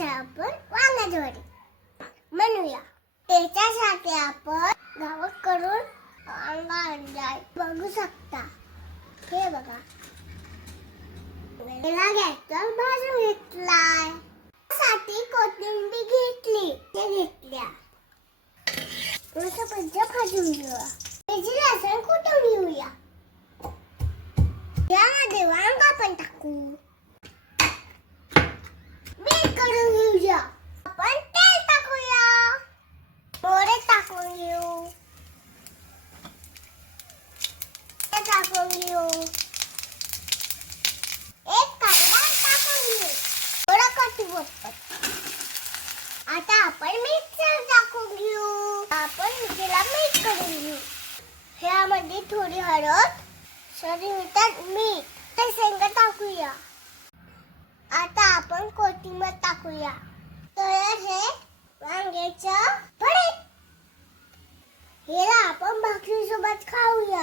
आज आपण वांग्याची वडी बनवूया. त्याच्यासाठी आपण गावात करून वांगा आणलाय, बघू शकता. हे बघा, वेळेला घ्यायचं भाजून घेतलाय. साठी कोथिंबीर घेतली, ते घेतल्या असं पंच भाजून घेऊया. त्याची लसूण कुटून घेऊया. यामध्ये वांगा पण टाकू, मीठ करून घेऊया. आपण तेल टाकूया, मोहरी टाकून घेऊ, ते टाकून घेऊ, एक कांदा टाकून घेऊ, थोडा कढीपत्ता. आता आपण मिक्सर टाकून घेऊ. आपण मिक्सरला मीठ करून घेऊ. ह्यामध्ये थोडी हळद, चवीनुसार मीठ, तर शेंगा टाकूया. आता आपण कोथिंबीर टाकूया. तयार हे वांग्याचं भरीत. याला आपण भाकरी सोबत खाऊया.